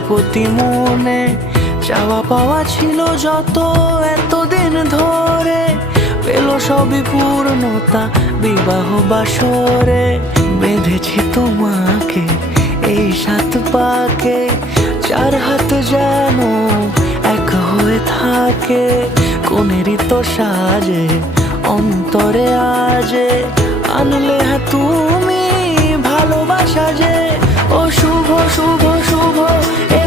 প্রজাপতি মনে চাওয়া পাওয়া ছিল যত এতদিন ধরে, পেল সবই পূর্ণতা বিবাহ বাসরে। বেঁধেছি তোমাকে এই 7 পাকে, 4 হাত যেন এক হয়ে থাকে। কোনেরই তো সাজে অন্তরে আজে আনলে তুমি ভালোবাসা যে। ও শুভ শুভ শুভ এ